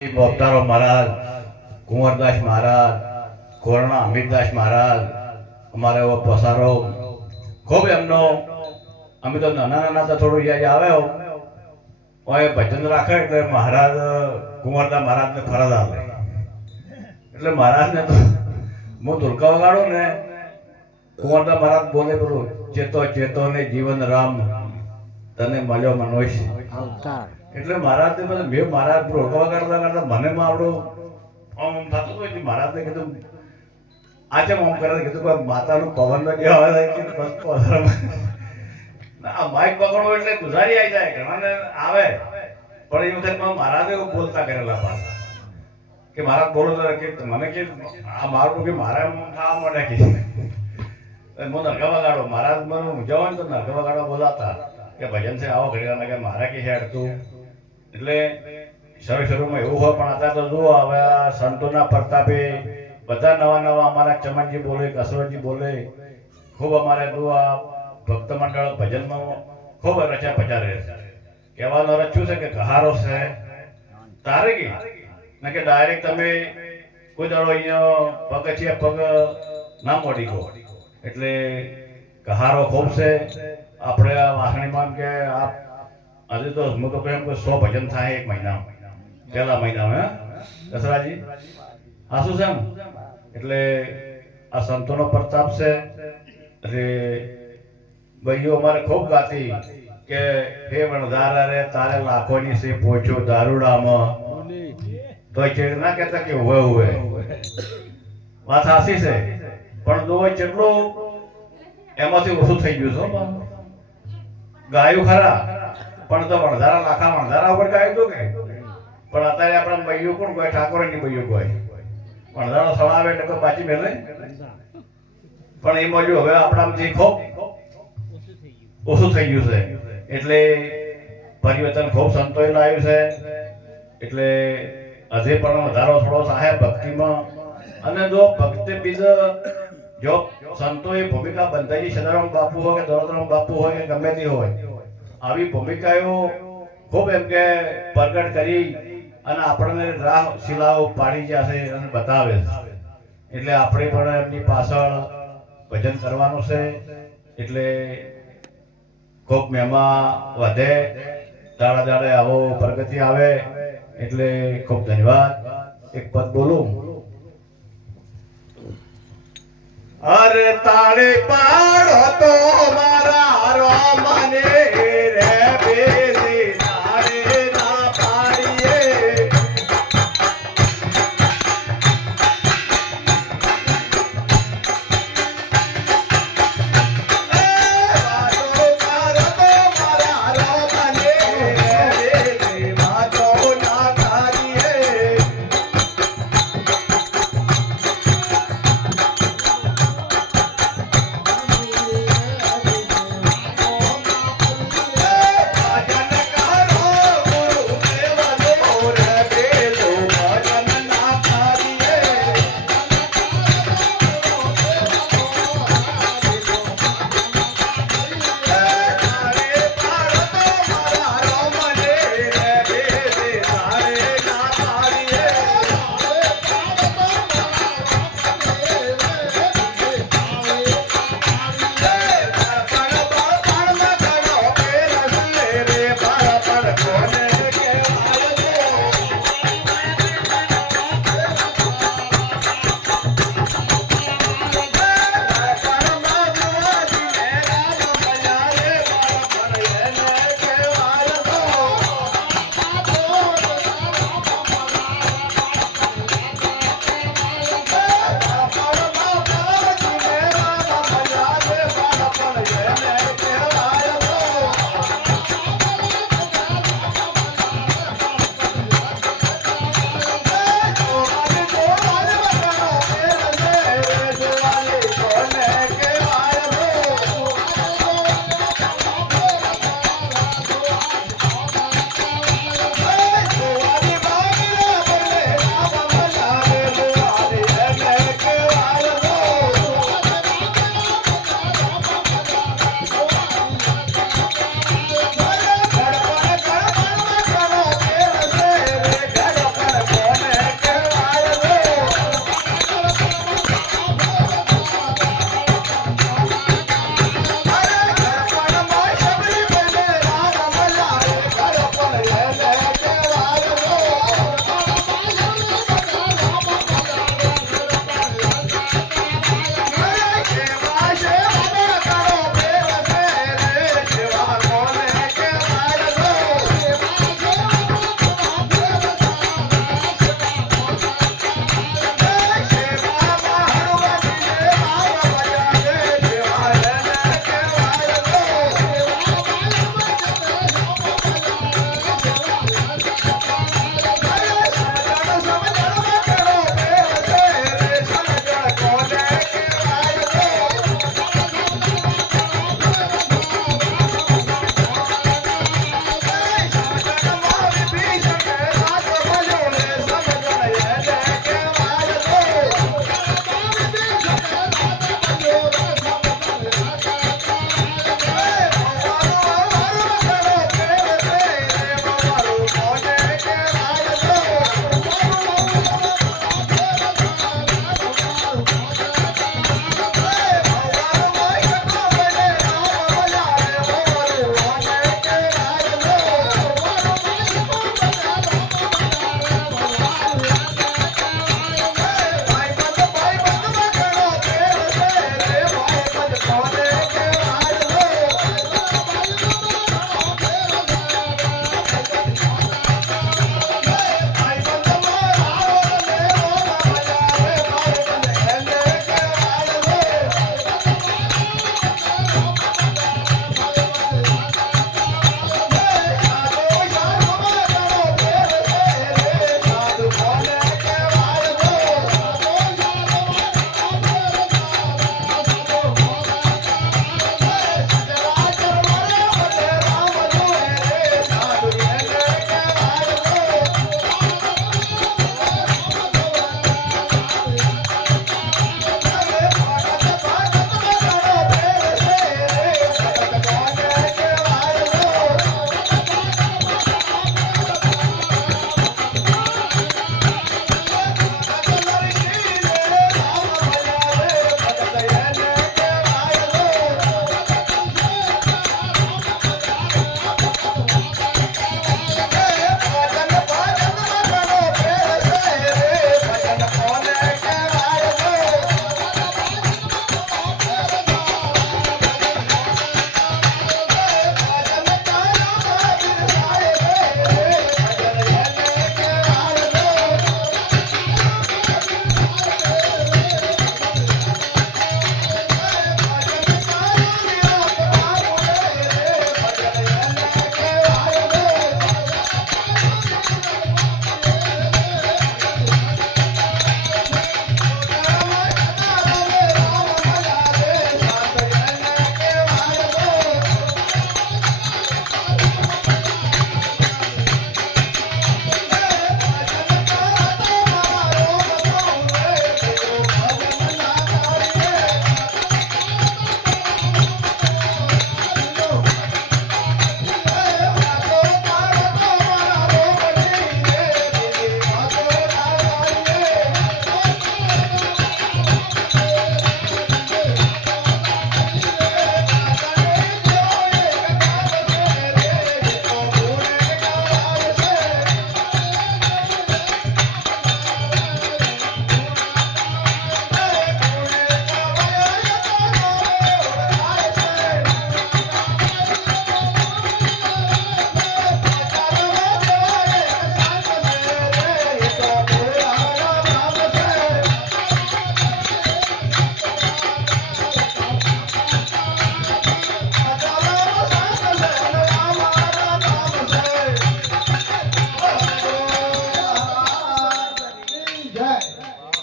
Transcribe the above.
બોપતારો મહારાજ, કુંવરદાસ મહારાજ, કોરણા અમિતદાસ મહારાજ, અમારે એવો પસારો ખૂબ એમનો અમે તો નાના નાના તો થોડું યાદ આવે હોય ભજન રાખે એટલે મહારાજ કુંવરદાસ મહારાજને ફરજ આવે એટલે મહારાજને તો હું ધુલકા વગાડું ને કુંવરદાસ મહારાજ બોલે પેલું ચેતો ચેતો ને જીવન રામ તને મળ્યો મનોજ એટલે મહારાજ મેં મહારાજ રોકવા કરતા કરતા મને આપણું આમ થતું હોય મહારાજને કીધું આજે આમ કરે કીધું કોઈ માતાનું પવન તો ગયા હોય આ માઇક પકડવો એટલે ગુજારી આવી જાય ઘણાને આવે પણ એ વખત મહારાજે બોલતા કરેલા પાછા કે મહારાજ બોલો કે મને કે આ મારું કે મારા થવા મળે કે હું નરકા વગાડો મહારાજ મને ઉજાવો ને તો નરકા વગાડો બોલાતા કે ભજન છે આવો ઘડી કે મારા કે હેડ તું એટલે શરૂમાં એવું હોય પણ અત્યારે તો જુઓ હવે આ સંતોના પ્રતાપે બધા નવા નવા અમારા ચમનજી બોલે કસરતજી બોલે ખૂબ અમારે જુઓ આ ભક્ત મંડળ ભજનમાં ખૂબ રચા પચારે કહેવાનો અર્થ શું છે કે કહારો છે તારે કે ના કે ડાયરેક્ટ તમે કોઈ દાડો અહીંયા પગથિયા પગ ના મોડી ગયો એટલે કહારો ખૂબ છે આપણે આ વાસણીમાં કે આ આજે તો હું તો કહ્યું કે 100 ભજન થાય એક મહિના પહેલા મહિનામાં દસરાજી આ શું છે એટલે આ સંતોનો પ્રતાપ છે એટલે ભાઈઓ અમારે ખૂબ ગાતી કે હે વણધારા રે તારે લાખોની સે પહોંચ્યો દારૂડામાં તો ચેડ ના કહેતા કે હોય વાત સાચી છે પણ જો જેટલું એમાંથી ઓછું થઈ ગયું છે ગાયું ખરા પણ તો વણધારા લાખા વણધારા ઉપર ગાયું હતું કે પણ અત્યારે આપણા બૈયું કોણ કોઈ ઠાકોરની બૈયું કોઈ વણધારો સળાવે એટલે કોઈ પાછી મેલે પણ એ મળ્યું હવે આપણામાંથી ખૂબ ઓછું થઈ ગયું છે એટલે પરિવર્તન ખૂબ સંતોએ લાવ્યું છે એટલે હજે પણ વધારો થોડો થાય ભક્તિમાં અને જો ભક્તિ બીજા જો સંતોએ ભૂમિકા બંધાઈ સદારામ બાપુ હોય કે દોલતરામ બાપુ હોય કે ગમે તે હોય આવી ભૂમિકાઓ ખૂબ એમ કે પ્રગટ કરી અને આપણને રાહ શિલાઓ પાડી જશે અને બતાવે છે એટલે આપણે પણ એમની પાછળ ભજન કરવાનું છે એટલે ખૂબ મહેમા વધે દાડા દાડે આવો પ્રગતિ આવે એટલે ખૂબ ધન્યવાદ એક પદ બોલું અરે તાળે પાડો તો મારા રામને